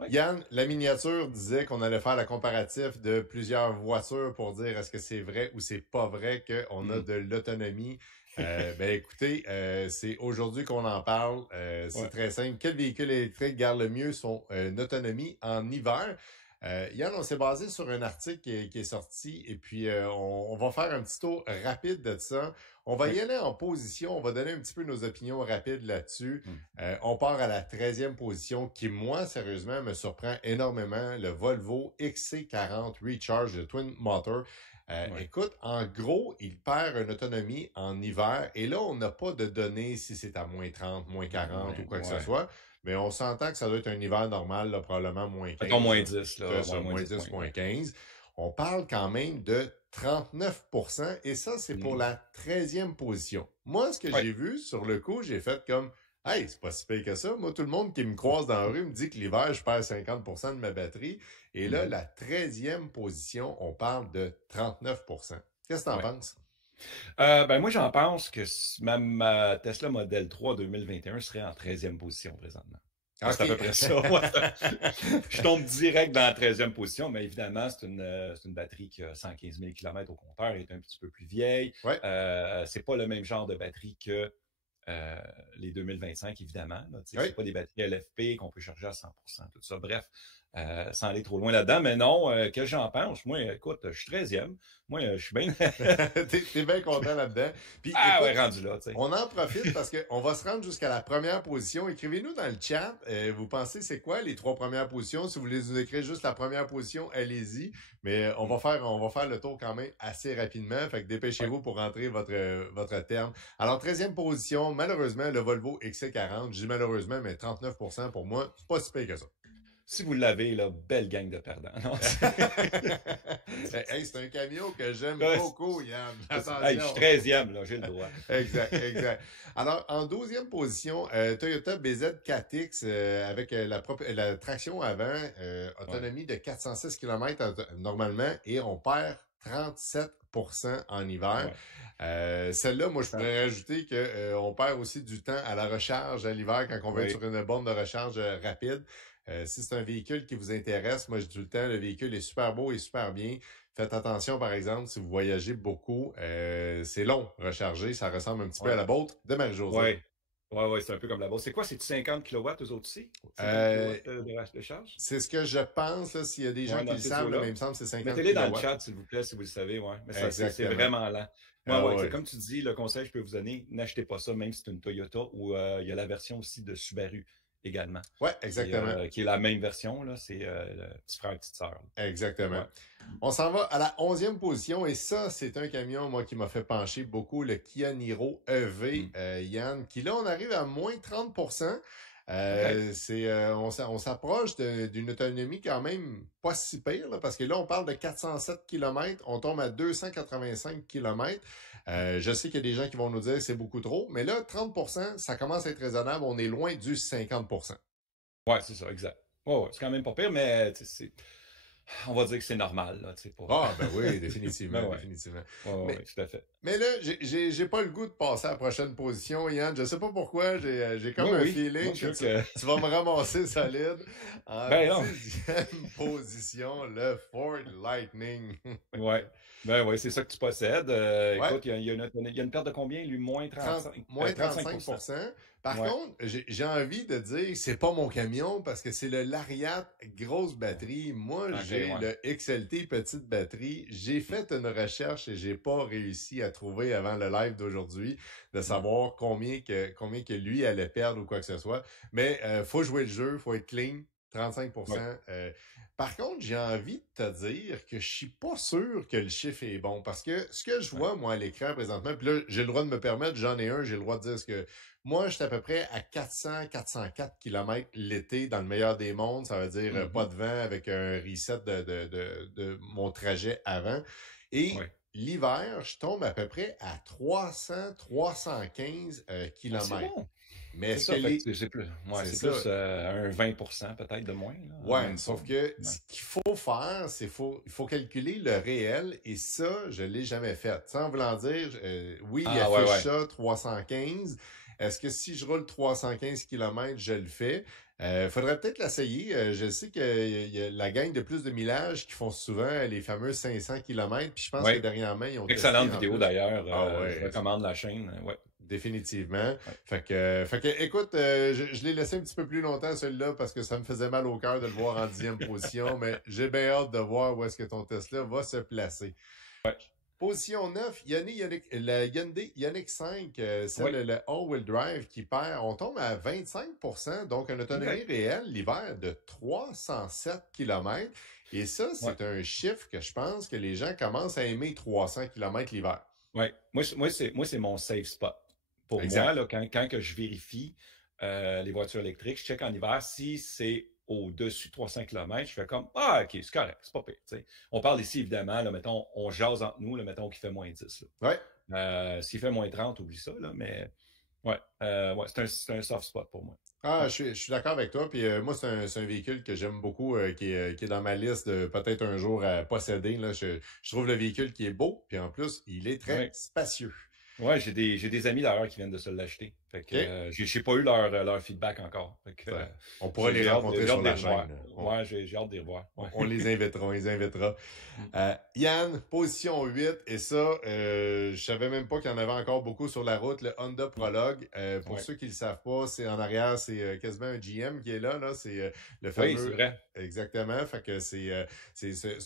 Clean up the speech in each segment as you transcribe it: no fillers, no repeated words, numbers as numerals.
Oui. Yann, la miniature disait qu'on allait faire la comparatif de plusieurs voitures pour dire est-ce que c'est vrai ou c'est pas vrai qu'on a Hmm. de l'autonomie. Ben écoutez, c'est aujourd'hui qu'on en parle. C'est Ouais. très simple. Quel véhicule électrique garde le mieux son autonomie en hiver? Yann, on s'est basé sur un article qui est sorti et puis on va faire un petit tour rapide de ça. On va Oui. y aller en position, on va donner un petit peu nos opinions rapides là-dessus. Hmm. On part à la 13e position qui, moi, sérieusement, me surprend énormément. Le Volvo XC40 Recharge de Twin Motor. Ouais. Écoute, en gros, il perd une autonomie en hiver. Et là, on n'a pas de données si c'est à moins 30, moins 40 ou Ouais. quoi que ce Ouais. soit. Mais on s'entend que ça doit être un hiver normal, là, probablement moins Mettons 15. moins Là. 10, C'est là. Ouais, ça, moins moins 10 10, points. moins Ouais. 15. On parle quand même de 39%. Et ça, c'est pour Hmm. la 13e position. Moi, ce que Ouais. j'ai vu sur le coup, j'ai fait comme... Hey, c'est pas si pire que ça. Moi, tout le monde qui me croise dans la rue me dit que l'hiver, je perds 50% de ma batterie. Et là, Mhm. la 13e position, on parle de 39%. Qu'est-ce que t'en Ouais. penses? Ben moi, j'en pense que ma Tesla Model 3 2021 serait en 13e position présentement. C'est à peu OK. près ça. Ouais. Je tombe direct dans la 13e position, mais évidemment, c'est une batterie qui a 115 000 km au compteur, elle est un petit peu plus vieille. Ouais. C'est pas le même genre de batterie que les 2025, évidemment. Là, c'est Oui. pas des batteries LFP qu'on peut charger à 100%, tout ça. Bref, sans aller trop loin là-dedans. Mais non, que j'en pense? Moi, écoute, je suis 13e. Moi, je suis bien... T'es bien content là-dedans. Puis ah ouais, écoute, rendu là, tu sais. on en profite parce qu'on va se rendre jusqu'à la première position. Écrivez-nous dans le chat. Vous pensez c'est quoi les 3 premières positions? Si vous voulez nous écrire juste la première position, allez-y. Mais on va faire le tour quand même assez rapidement. Fait que Ouais. dépêchez-vous pour rentrer votre terme. Alors, 13e position, malheureusement, le Volvo XC40. Je dis malheureusement, mais 39% pour moi, c'est pas si pire que ça. Si vous l'avez, là, belle gang de perdants. Non, Hey, c'est un camion que j'aime Ouais, beaucoup, Yann. hey, je suis Attention. 13e, là, j'ai le droit. Exact, exact. Alors, en 12e position, Toyota BZ4X avec la traction avant, Ouais. autonomie de 406 km normalement, et on perd 37% en hiver. Ouais. Celle-là, moi, je Ah, pourrais rajouter que on perd aussi du temps à la recharge à l'hiver quand on veut être oui. sur une borne de recharge rapide. Si c'est un véhicule qui vous intéresse, moi, je dis tout le temps, le véhicule est super beau et super bien. Faites attention, par exemple, si vous voyagez beaucoup, c'est long, recharger. Ça ressemble un petit peu à Ouais. la Bolt de Marie-Josée. Ouais. Ouais, ouais, c'est un peu comme la Beauce. C'est quoi, c'est-tu 50 kilowatts eux autres aussi? 50 Euh, kilowatts de charge? c'est ce que je pense, là, s'il y a des gens Ouais, qui dans le ces savent, là, mais eaux-là. il me semble que c'est 50 Mettez-les dans le kilowatts. chat, s'il vous plaît, si vous le savez, ouais. Mais ça, c'est Exactement. vraiment lent. Ouais, Ah ouais, c'est ouais. comme tu dis, le conseil que je peux vous donner, n'achetez pas ça, même si c'est une Toyota, ou il y a la version aussi de Subaru également, Ouais, exactement. qui est la même version, là, c'est le petit frère, petite sœur. Là. Exactement. Ouais. On s'en va à la 11e position et ça, c'est un camion, moi, qui m'a fait pencher beaucoup, le Kia Niro EV, Mm. Yann, qui là, on arrive à moins 30%. OK. On s'approche d'une autonomie quand même pas si pire, là, parce que là, on parle de 407 km, on tombe à 285 km. Je sais qu'il y a des gens qui vont nous dire que c'est beaucoup trop, mais là, 30%, ça commence à être raisonnable, on est loin du 50%. Ouais, c'est ça, exact. Ouais, ouais, c'est quand même pas pire, mais on va dire que c'est normal, là, tu sais, pas. Ah, ben oui, Ben définitivement, ouais. définitivement. Ouais, ouais, Mais ouais, tout à fait. Mais là, j'ai pas le goût de passer à la prochaine position, Yann. Je sais pas pourquoi, j'ai comme Moi, un oui. Moi, feeling je que suis sûr que. tu vas me ramasser solide. En Ben non. 10e position, le Ford Lightning. Ouais. Ben ouais, c'est ça que tu possèdes. Ouais, Écoute, il y a une perte de combien, lui? Moins 30, 35, moins 35%. 35%. Par Ouais. contre, j'ai envie de dire, c'est pas mon camion parce que c'est le Lariat grosse batterie. Moi, OK, j'ai ouais. le XLT petite batterie. J'ai fait une recherche et j'ai pas réussi à trouver avant le live d'aujourd'hui de Mm. savoir combien que lui allait perdre ou quoi que ce soit. Mais faut jouer le jeu, faut être clean. Ouais. 35%. Par contre, j'ai envie de te dire que je suis pas sûr que le chiffre est bon parce que ce que je Ouais. vois moi à l'écran présentement, puis là j'ai le droit de me permettre, j'en ai un, j'ai le droit de dire ce que moi j'étais à peu près à 404 km l'été dans le meilleur des mondes, ça veut dire pas Mhm. de vent avec un reset de mon trajet avant et Ouais. l'hiver, je tombe à peu près à 315 Ah, c'est kilomètres. bon. Mais C'est est-ce que ça, fait que les c'est plus, ouais, c'est c'est ça. plus un 20% peut-être de moins, là. Ouais, Même pas. sauf que Ouais. ce qu'il faut faire, il faut calculer le réel et ça, je l'ai jamais fait. Sans vouloir dire, oui, il Ah, ouais, affiche ouais. ça 315. Est-ce que si je roule 315 km, je le fais? Faudrait peut-être l'essayer. Je sais qu'il y a la gang de plus de millage qui font souvent les fameux 500 kilomètres. Puis je pense que Oui. dernièrement, ils ont testé Excellente en vidéo plus. d'ailleurs. Ah Je ouais, recommande la chaîne. Ouais. définitivement. Ouais. Fait que écoute, je l'ai laissé un petit peu plus longtemps celui-là parce que ça me faisait mal au cœur de le voir en 10e position, mais j'ai bien hâte de voir où est-ce que ton Tesla va se placer. Ouais. Position 9, la Hyundai Ioniq 5, Oui. le all-wheel drive qui perd, on tombe à 25%, donc une autonomie OK. réelle l'hiver de 307 km. Et ça, Ouais. c'est un chiffre que je pense que les gens commencent à aimer 300 km l'hiver. Ouais. Moi, c'est mon safe spot. Pour moi, Exact. là, quand que je vérifie les voitures électriques, je check en hiver si c'est au-dessus de 300 km, je fais comme ah, OK, c'est correct, c'est pas pire. T'sais. On parle ici, évidemment, là, mettons, on jase entre nous, là, mettons qu'il fait -10. Ouais. S'il fait -30, oublie ça, là, mais ouais, ouais c'est un soft spot pour moi. Ah, Ouais. je suis d'accord avec toi. Puis moi, c'est un véhicule que j'aime beaucoup, qui est dans ma liste de peut-être un jour à posséder. Là. Je trouve le véhicule qui est beau, puis en plus, il est très Ouais. spacieux. Ouais, j'ai des amis d'ailleurs qui viennent de se l'acheter. Fait que OK? j'ai pas eu leur feedback encore. Fait que, On pourra les rencontrer j'ai hâte sur de les la revoir. chaîne. Ouais, j'ai hâte de les revoir. Ouais. On les invitera, on les invitera. Mm. Yann, position 8, et ça, je savais même pas qu'il y en avait encore beaucoup sur la route, le Honda Prologue. Pour Ouais. ceux qui le savent pas, c'est en arrière, c'est quasiment un GM qui est là, c'est le Oui, c'est fameux... vrai. Exactement, fait que c'est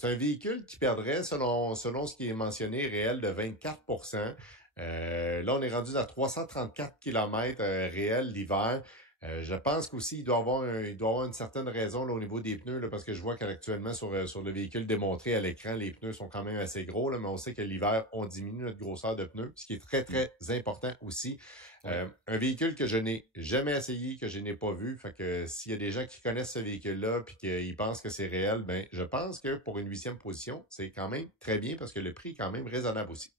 un véhicule qui perdrait, selon ce qui est mentionné, réel de 24%. Là, on est rendu à 334 km réel l'hiver. Je pense qu'aussi, il doit avoir une certaine raison là, au niveau des pneus, là, parce que je vois qu'actuellement, sur le véhicule démontré à l'écran, les pneus sont quand même assez gros, là, mais on sait que l'hiver, on diminue notre grosseur de pneus, ce qui est très, très important aussi. Ouais. Un véhicule que je n'ai jamais essayé, que je n'ai pas vu, fait que s'il y a des gens qui connaissent ce véhicule-là puis qu'ils pensent que c'est réel, ben je pense que pour une 8e position, c'est quand même très bien parce que le prix est quand même raisonnable aussi.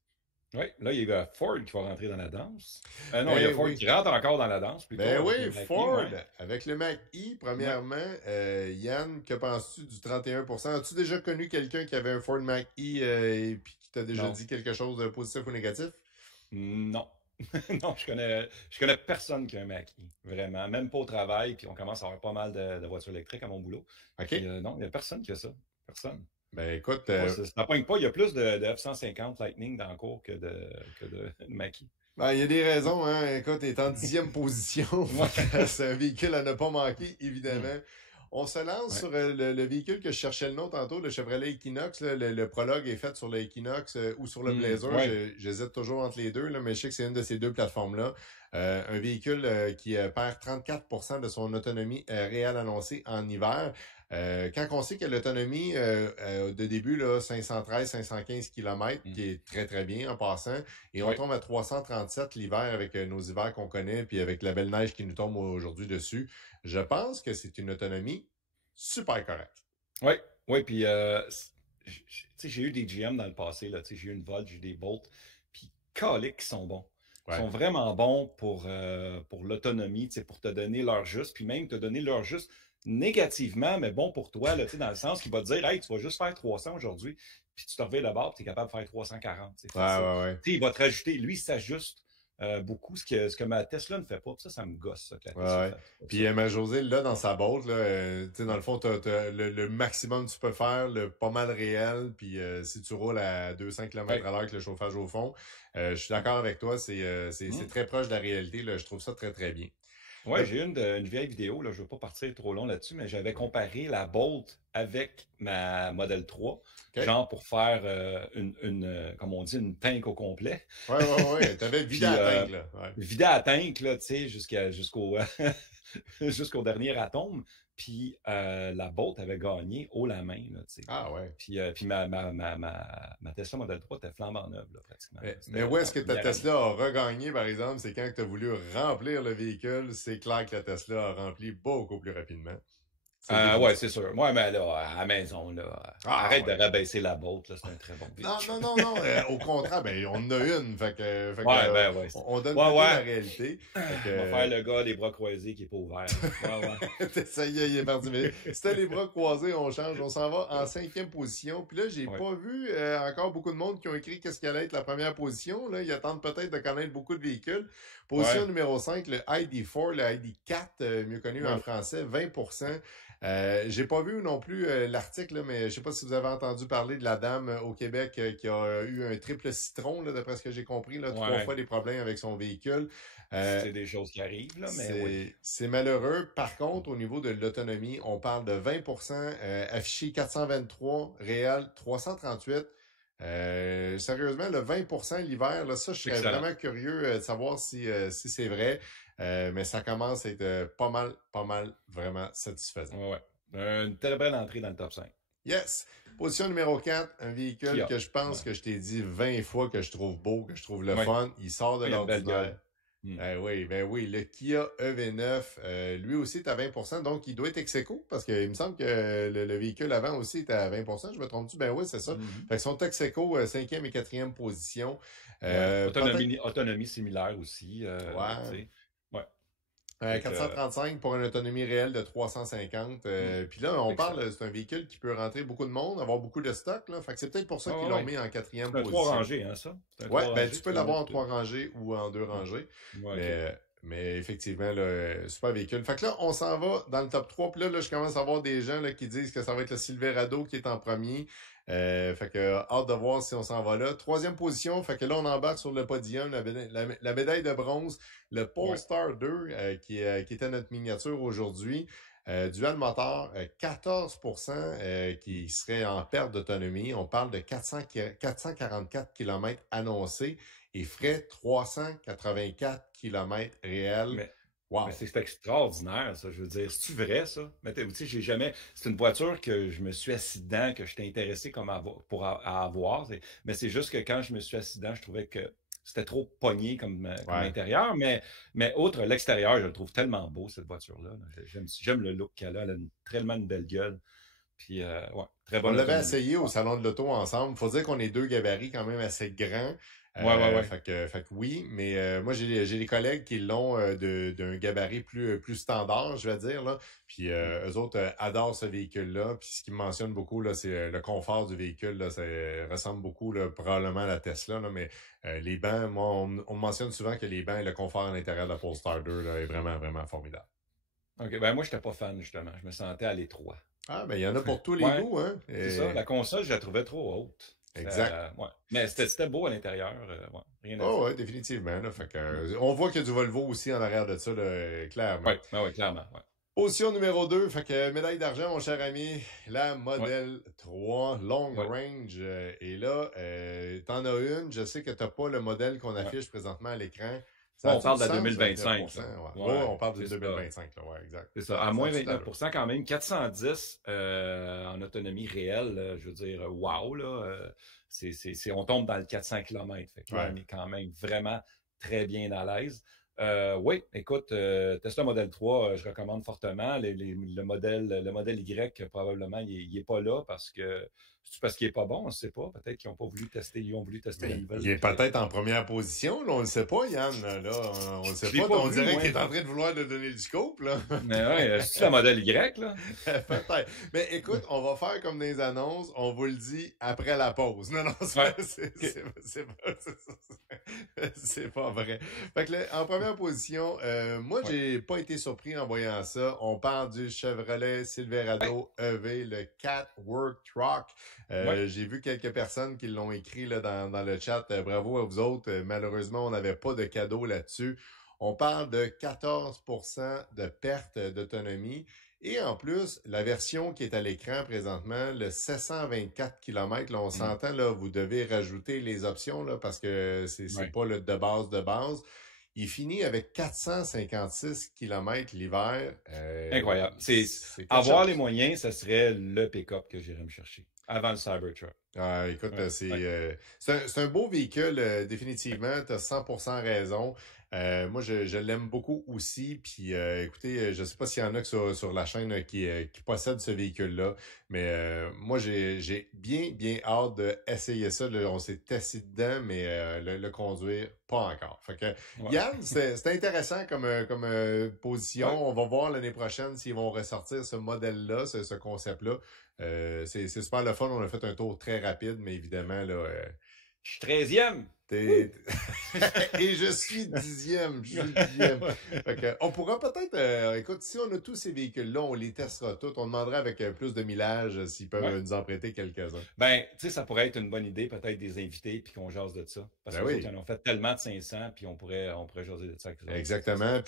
Oui, là, il y a Ford qui va rentrer dans la danse. Non, il y a Ben Ford oui. qui rentre encore dans la danse, plutôt, Ben avec oui, le Mach-E, Ford, ouais. avec le Mach-E, Ouais. premièrement, Yann, que penses-tu du 31%? As-tu déjà connu quelqu'un qui avait un Ford Mach-E et puis qui t'a déjà Non. dit quelque chose de positif ou négatif? Non. Non, je connais personne qui a un Mach-E. Vraiment. Même pas au travail, puis on commence à avoir pas mal de voitures électriques à mon boulot. Puis OK? non, il n'y a personne qui a ça. Personne. Ben écoute, Je sais pas, ça pogne pas. Il y a plus de F-150 Lightning dans le cours que de Mach-E. ben, il y a des raisons, hein. Écoute, il est en 10e position. Ouais. C'est un véhicule à ne pas manquer, évidemment. Mm. On se lance Ouais. sur le véhicule que je cherchais le nom tantôt, le Chevrolet Equinox. Là, le prologue est fait sur le Equinox ou sur le Blazer. Ouais. J'hésite toujours entre les deux, là, mais je sais que c'est une de ces deux plateformes-là. Un véhicule qui perd 34% de son autonomie réelle annoncée en hiver. Quand on sait que l'autonomie de début, là, 513, 515 km, qui est très, très bien en passant, et on Ouais. tombe à 337 l'hiver avec nos hivers qu'on connaît, puis avec la belle neige qui nous tombe aujourd'hui dessus, je pense que c'est une autonomie super correcte. Oui, oui, puis tu sais, j'ai eu des GM dans le passé, là, tu sais, j'ai eu une Volt, j'ai eu des Bolt, puis caliques qui sont bons. Ils Ouais. sont vraiment bons pour l'autonomie, tu sais, pour te donner l'heure juste, puis même te donner l'heure juste négativement, mais bon pour toi, là, tu sais, dans le sens qu'il va te dire, hey, tu vas juste faire 300 aujourd'hui, puis tu te reviens là-bas, tu es capable de faire 340, tu sais, Ouais, facile. ouais. Tu sais, il va te rajouter, lui, il s'ajuste beaucoup, ce que ma Tesla ne fait pas, puis ça me gosse, ça, que la Tesla Ouais. fait. Puis Emma-Josée, là, dans sa boîte, là, tu sais, dans le fond, t'as le maximum que tu peux faire, le pas mal réel, puis si tu roules à 200 km à l'heure avec le chauffage au fond, je suis d'accord avec toi, c'est très proche de la réalité, là, je trouve ça très, très bien. Ouais, j'ai une vieille vidéo, là, je ne veux pas partir trop long là-dessus, mais j'avais comparé la Bolt avec ma Model 3, Okay. genre pour faire comme on dit, une tank au complet. Ouais. T'avais vidé à tank, là. Ouais. Vidé à tank, là, tu sais, jusqu'au jusqu'au dernier atome. Puis la Bolt avait gagné haut la main, là, tu sais. Ah ouais. Puis ma Tesla Model 3 était flambant neuve, là, pratiquement. Mais où est-ce que ta Tesla a regagné, par exemple, c'est quand tu as voulu remplir le véhicule, c'est clair que la Tesla a rempli beaucoup plus rapidement. C'est Ouais, définitif. c'est sûr. Ouais, mais là, à la maison, là, Ah arrête de ouais. rabaisser la boîte, là, c'est un très bon Non, véhicule. non, non, non. Au contraire, ben, on en a une. Ouais, ben ouais. On donne Ouais, plutôt la ouais. réalité. Fait On va faire que, le gars les bras croisés qui est pas ouvert, là. Ouais, ouais. ça y est, il est parti. Mais c'était les bras croisés, on change. On s'en va en cinquième position. Puis là, j'ai Ouais. pas vu encore beaucoup de monde qui ont écrit qu'est-ce qui allait être la première position. Là, ils attendent peut-être de connaître beaucoup de véhicules. Position Ouais. numéro 5, le ID4, le ID4, mieux connu en Ouais. français, 20%. J'ai pas vu non plus l'article, là, mais je sais pas si vous avez entendu parler de la dame au Québec qui a eu un triple citron, là, d'après ce que j'ai compris, là, 3 fois Ouais. des problèmes avec son véhicule. Euh, C'est des choses qui arrivent, là, mais oui. c'est malheureux. Par contre, au niveau de l'autonomie, on parle de 20%, affiché 423, réel 338. Sérieusement, le 20% l'hiver, là, ça, je serais Excellent. vraiment curieux de savoir si c'est vrai. Mais ça commence à être pas mal, vraiment satisfaisant. Ouais, ouais. Une très belle entrée dans le top 5. Yes! Position numéro 4, un véhicule Kia. que je pense Ouais. que je t'ai dit 20 fois que je trouve beau, que je trouve le Ouais. fun. Il sort de Ouais, il y a une belle l'ordinaire. gueule. Hmm. Ben oui, le Kia EV9, lui aussi est à 20%, donc il doit être ex-aequo, parce qu'il me semble que le véhicule avant aussi était à 20%, je me trompe-tu? Ben oui, c'est ça. Mhm. Fait que son ex-aequo, 5e et 4e position. Ouais. Peut-être, Autonomie similaire aussi, tu ouais, sais. Ouais. Fait que, 435 pour une autonomie réelle de 350. hmm, Puis là, on excellent. parle, c'est un véhicule qui peut rentrer beaucoup de monde, avoir beaucoup de stock, là. Fait que c'est peut-être pour ça Ouais, qu'ils ouais, l'ont ouais. mis en 4e C'est un trois position. rangées, hein, ça? C'est un Ouais, trois ben rangées, tu tu peux peux l'avoir en mettre. 3 rangées ou en 2 rangées. Ouais, OK. Mais effectivement, là, super véhicule. Fait que là, on s'en va dans le top 3. Puis là, je commence à voir des gens là, qui disent que ça va être le Silverado qui est en premier. Fait que hâte de voir si on s'en va là. 3e position, fait que là, on embarque sur le podium, la médaille de bronze, le Ouais. Polestar 2, qui était notre miniature aujourd'hui. Dual moteur, 14% qui serait en perte d'autonomie. On parle de 444 km annoncés et frais 384 km réels. Mais Mais Wow! c'est extraordinaire, ça. Je veux dire, c'est-tu vrai, ça? Mais tu sais, j'ai jamais. C'est une voiture que je me suis assis dedans, que j'étais intéressé comme à avoir. Mais c'est juste que quand je me suis assis dedans, je trouvais que c'était trop pogné comme Ouais. intérieur. Mais outre l'extérieur, je le trouve tellement beau, cette voiture-là. Là. J'aime le look qu'elle a. Elle a tellement une belle gueule. Puis, ouais, très On bonne l'avait autonomie. essayé au Ouais, salon de l'auto ensemble. Faut dire qu'on est deux gabarits quand même assez grands. ouais, ouais. Ouais. Fait que oui, mais moi j'ai des collègues qui l'ont d'un gabarit plus standard, je vais dire là. Puis eux autres adorent ce véhicule-là. Puis ce qu'ils mentionnent beaucoup là, c'est le confort du véhicule. Là, ça ressemble beaucoup là, probablement à la Tesla. Là, mais les bancs, moi on mentionne souvent que les bancs et le confort à l'intérieur de la Polestar 2 là, est vraiment vraiment formidable. OK, ben moi, je n'étais pas fan, justement. Je me sentais à l'étroit. Ah ben il y en a pour tous les Ouais, goûts, hein. c'est ça. La console, je la trouvais trop haute. Exact. Ouais. Mais c'était beau à l'intérieur. Ouais, rien à Oh dire. ouais, définitivement. Là, fait que, on voit qu'il y a du Volvo aussi en arrière de ça, là, clairement. Ouais, ouais, clairement. Ouais. Position numéro 2, fait que médaille d'argent, mon cher ami, la Ouais, Model 3 Long ouais, Range. Et là, t'en as une. Je sais que t'as pas le modèle qu'on ouais. affiche présentement à l'écran. Ça Bon, on a-tu du parle de la sens, 2025, 29%? là. Ouais. Ouais, on Ouais, parle du c'est ça. 2025, là, ouais, exact. C'est ça. À moins a-tu de l'allure? 29% quand même. 410 en autonomie réelle. Je veux dire, wow, là. On tombe dans le 400 km. Fait que là, Ouais. on est quand même vraiment très bien à l'aise. Oui, écoute, Tesla Model 3, je recommande fortement. Le modèle Y, probablement, il est pas là parce qu'il est pas bon, on ne sait pas. Peut-être qu'ils n'ont pas voulu tester, ils ont voulu tester la Mais nouvelle. il est Puis, peut-être en première position, là, on le sait pas, Yann. Là, on le sait je l'ai pas. pas On vu, dirait moi. qu'il est en train de vouloir te donner du scope, là. Mais ouais, c'est la modèle Y, là. Peut-être. Mais écoute, on va faire comme des annonces, on vous le dit après la pause. Non, non, Ouais. c'est pas vrai. Fait que là, en première position, moi, Ouais. j'ai pas été surpris en voyant ça. On parle du Chevrolet Silverado EV, le Cat Work Truck. Ouais. J'ai vu quelques personnes qui l'ont écrit là, dans le chat. Bravo à vous autres. Malheureusement, on n'avait pas de cadeau là-dessus. On parle de 14% de perte d'autonomie. Et en plus, la version qui est à l'écran présentement, le 724 km, là, on s'entend, là, vous devez rajouter les options, là, parce que c'est Ouais. pas le de base de base. Il finit avec 456 km l'hiver. Incroyable. C'est quelque Avoir chose. les moyens, ça serait le pick-up que j'irais me chercher avant le Cybertruck. Écoute, Ouais. Ouais. c'est un beau véhicule, définitivement. Tu as 100% raison. Moi, je l'aime beaucoup aussi. Puis, écoutez, je sais pas s'il y en a sur la chaîne qui possèdent ce véhicule-là, mais moi, j'ai bien hâte d'essayer ça. Là, on s'est assis dedans, mais le conduire, pas encore. Fait que, Ouais. Yann, c'est intéressant comme position. Ouais. On va voir l'année prochaine s'ils vont ressortir ce modèle-là, ce concept-là. C'est super le fun. On a fait un tour très rapide, mais évidemment, là, Je suis 13e. T'es- Et je suis dixième. Je suis le dixième. Ouais. Fait que, on pourra peut-être, écoute, si on a tous ces véhicules-là, on les testera tous. On demandera avec plus de millage s'ils peuvent Ouais. nous en prêter quelques-uns. Ben, tu sais, ça pourrait être une bonne idée, peut-être des invités, puis qu'on jase de ça. Parce Ben que les autres, oui, ils en ont fait tellement de 500, puis on pourrait jaser de ça avec eux autres. exactement.